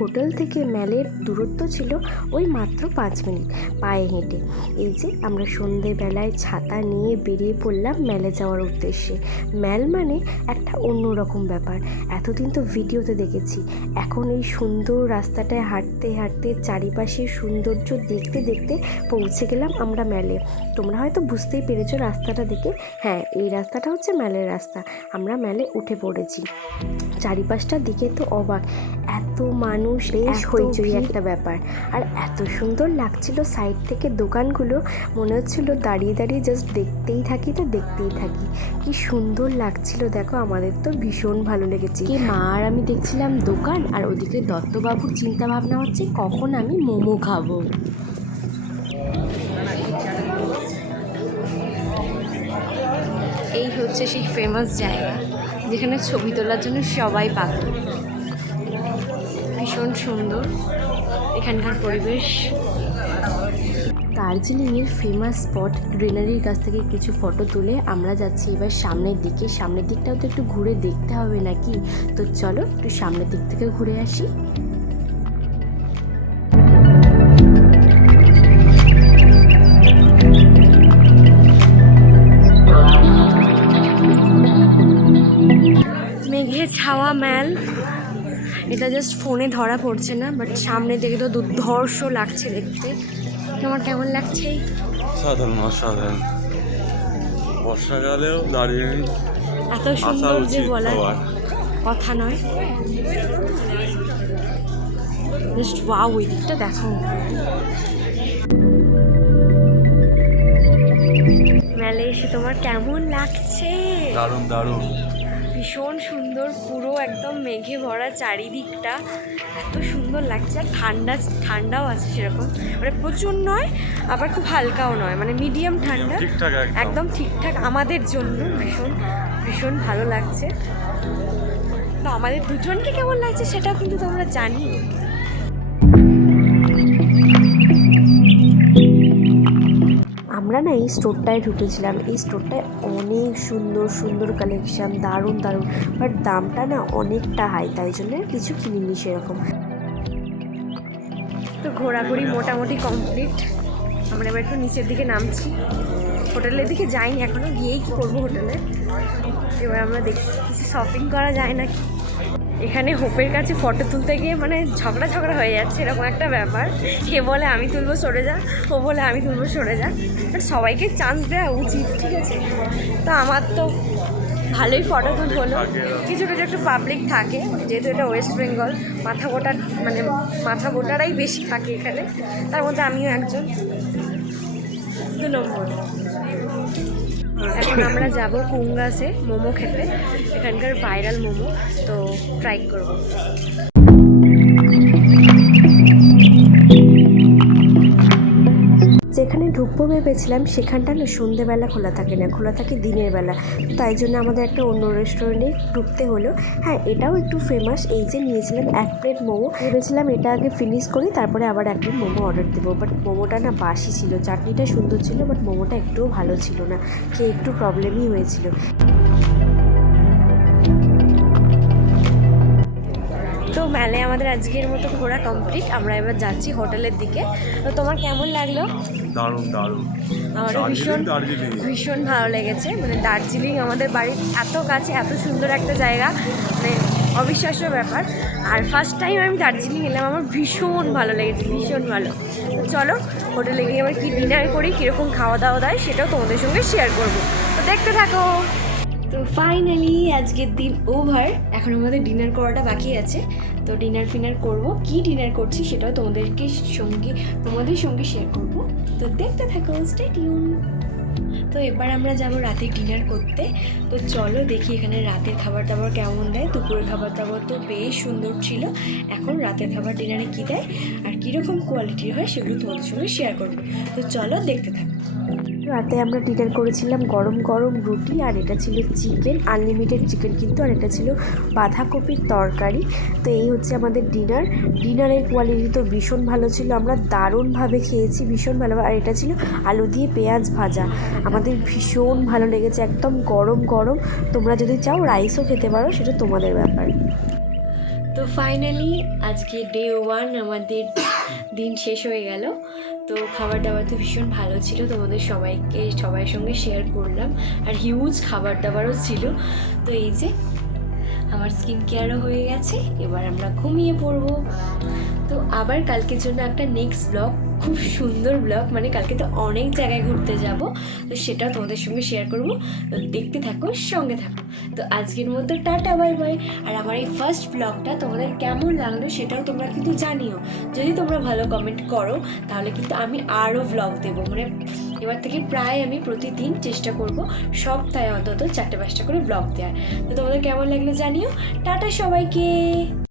Hotel থেকে ম্যালের দূরত্ব ছিল ওই মাত্র 5 মিনিট পায়ে হেঁটে। এই যে আমরা সন্ধেবেলায় ছাতা নিয়ে বেরিয়ে পড়লাম ম্যালে যাওয়ার উদ্দেশ্যে। ম্যাল মানে একটা অন্যরকম ব্যাপার, এতদিন তো ভিডিওতে দেখেছি, এখন এই সুন্দর রাস্তাটায় হাঁটতে হাঁটতে চারিপাশের সৌন্দর্য দেখতে দেখতে পৌঁছে গেলাম আমরা ম্যালে। তোমরা হয়তো বুঝতেই পেরেছো রাস্তাটা দেখে, হ্যাঁ এই রাস্তাটা হচ্ছে ম্যালের রাস্তা। আমরা ম্যালে উঠে পড়েছি। চারিপাশটার দিকে তো অবাক, এত মানুষ, বেশ হইচই একটা ব্যাপার, আর এত সুন্দর লাগছিল সাইড থেকে দোকানগুলো, মনে হচ্ছিল দাঁড়িয়ে দাঁড়িয়ে জাস্ট দেখতেই থাকি তো দেখতেই থাকি। কি সুন্দর লাগছিল দেখো, আমাদের তো ভীষণ ভালো লেগেছে। কি মা আর আমি দেখছিলাম দোকান, আর ওদিকে দত্তবাবুর চিন্তা ভাবনা হচ্ছে কখন আমি মোমো খাবো। এই হচ্ছে সেই ফেমাস জায়গা যেখানে ছবি তোলার জন্য সবাই পাগল। ভীষণ সুন্দর এখানকার পরিবেশ। দার্জিলিংয়ের ফেমাস স্পট গ্রিনারির কাছ থেকে কিছু ফটো তুলে আমরা যাচ্ছি এবার সামনের দিকে। সামনের দিকটাও তো একটু ঘুরে দেখতে হবে নাকি, তো চলো একটু সামনের দিক থেকে ঘুরে আসি। মেঘে ছাওয়া ম্যাল, এটা জাস্ট ফোনে ধরা পড়ছে না, বাট সামনে দেখে তো দুর্ধর্ষ লাগছে দেখতে। তোমার কেমন লাগছে? সাধারণ অসাধারণ, বর্ষাকালেও দার্জিলিং এত সুন্দর যে বলার কথা নয়। জাস্ট ওয়াও, ওই দিকটা দেখো। মেলে এসে তোমার কেমন লাগছে? দারুণ দারুণ, ভীষণ সুন্দর, পুরো একদম মেঘে ভরা চারিদিকটা, এত সুন্দর লাগছে। আর ঠান্ডাও আছে সেরকম, মানে প্রচুর নয় আবার খুব হালকাও নয়, মানে মিডিয়াম ঠান্ডা, একদম ঠিকঠাক আমাদের জন্য। ভীষণ ভীষণ ভালো লাগছে। তো আমাদের দুজনকে কেমন লাগছে সেটাও কিন্তু তোমরা জানি। আমরা না এই স্টোরটায় ঢুকেছিলাম, এই স্টোরটায় অনেক সুন্দর সুন্দর কালেকশান, দারুণ দারুণ, বাট দামটা না অনেকটা হাই, তাই জন্য কিছু কিনিনি সেরকম। তো ঘোরাঘুরি মোটামুটি কমপ্লিট, আমরা এবার একটু নিচের দিকে নামছি। হোটেলের দিকে যাইনি এখনও, গিয়েই কী করবো হোটেলে। এবার আমরা দেখি কিছু শপিং করা যায় নাকি। এখানে হোপের কাছে ফটো তুলতে গিয়ে মানে ঝগড়া হয়ে যাচ্ছে, এরকম একটা ব্যাপার। এ বলে আমি তুলবো সরে যা, ও বলে আমি তুলবো সরে যা, বাট সবাইকে চান্স দেওয়া উচিত, ঠিক আছে? তো আমার তো ভালোই ফটো তুল হলো। কিছু কিছু একটু পাবলিক থাকে, যেহেতু এটা ওয়েস্ট বেঙ্গল, মাথা গোটারাই বেশি থাকে এখানে, তার মধ্যে আমিও একজন। 2 নম্বর। এখন আমরা যাব কুঙ্গাসে মোমো খেতে, এখানকার ভাইরাল মোমো, তো ট্রাই করব। যেখানে ঢুকবো ভেবেছিলাম সেখানটা না সন্ধ্যেবেলা খোলা থাকে না, খোলা থাকে দিনের বেলা, তাই জন্য আমাদের একটা অন্য রেস্টুরেন্টে ঢুকতে হলো। হ্যাঁ এটাও একটু ফেমাস, এই যে নিয়েছিলাম 1 প্লেট মোমো, ভেবেছিলাম এটা আগে ফিনিশ করি তারপরে আবার 1 প্লেট মোমো অর্ডার দেবো, বাট মোমোটা না বাসি ছিল, চাটনিটা সুন্দর ছিল বাট মোমোটা একটুও ভালো ছিল না, খেয়ে একটু প্রবলেমই হয়েছিল। তো মেলে আমাদের আজকের মতো ঘোরা কমপ্লিট, আমরা এবার যাচ্ছি হোটেলের দিকে। তো তোমার কেমন লাগলো? দারুণ দারুণ, আমারও ভীষণ ভালো লেগেছে। মানে দার্জিলিং আমাদের বাড়ির এত কাছে, এত সুন্দর একটা জায়গা, মানে অবিশ্বাস্য ব্যাপার। আর ফার্স্ট টাইম আমি দার্জিলিং এলাম, আমার ভীষণ ভালো লেগেছে, ভীষণ ভালো। তো চলো হোটেলে গিয়ে আবার কী ডিনার করি, কীরকম খাওয়া দাওয়া দেয় সেটাও তোমাদের সঙ্গে শেয়ার করবো, তো দেখতে থাকো। তো ফাইনালি আজকের দিন ওভার, এখন আমাদের ডিনার করাটা বাকি আছে। তো ডিনার করব, কি ডিনার করছি সেটাও তোমাদের সঙ্গে শেয়ার করব, তো দেখতে থাকো, স্টে টিউন। তো এবার আমরা যাব রাতে ডিনার করতে। তো চলো দেখি এখানে রাতের খাবার দাবার কেমন দেয়। দুপুরের খাবার দাবার তো বেশ সুন্দর ছিল, এখন রাতের খাবার ডিনারে কী দেয় আর কীরকম কোয়ালিটির হয় সেগুলো তোমাদের সঙ্গে শেয়ার করবো, তো চলো দেখতে থাকো। রাতে আমরা ডিনার করেছিলাম গরম গরম রুটি, আর এটা ছিল চিকেন, আনলিমিটেড চিকেন কিন্তু, আর এটা ছিল বাঁধাকপির তরকারি। তো এই হচ্ছে আমাদের ডিনারের কোয়ালিটি তো ভীষণ ভালো ছিল, আমরা দারুণভাবে খেয়েছি, ভীষণ ভালো। আর এটা ছিল আলু দিয়ে পেঁয়াজ ভাজা, আমাদের ভীষণ ভালো লেগেছে, একদম গরম গরম। তোমরা যদি চাও রাইসও খেতে পারো, সেটা তোমাদের ব্যাপার। তো ফাইনালি আজকে ডে 1 আমাদের দিন শেষ হয়ে গেল। তো খাবার দাবার তো ভীষণ ভালো ছিল, তোমাদের সবার সঙ্গে শেয়ার করলাম। আর হিউজ খাবার দাবারও ছিল। তো এই যে আমার স্কিন কেয়ারও হয়ে গেছে, এবার আমরা ঘুমিয়ে পড়বো। তো আবার কালকের জন্য একটা নেক্সট ব্লগ, খুব সুন্দর ব্লগ, মানে কালকে তো অনেক জায়গায় ঘুরতে যাব, তো সেটা তোমাদের সঙ্গে শেয়ার করবো। তো দেখতে থাকো, সঙ্গে থাকো। তো আজকের মতো টাটা বাই বাই। আর আমার এই ফার্স্ট ব্লগটা তোমাদের কেমন লাগলো সেটাও তোমরা কিন্তু জানিও। যদি তোমরা ভালো কমেন্ট করো তাহলে কিন্তু আমি আরও ব্লগ দেবো, মানে এবার থেকে প্রায় আমি প্রতিদিন চেষ্টা করব সপ্তাহে অন্তত 4-5টা করে ব্লগ দেওয়ার। তো তোমাদের কেমন লাগলো জানিও। টাটা সবাইকে।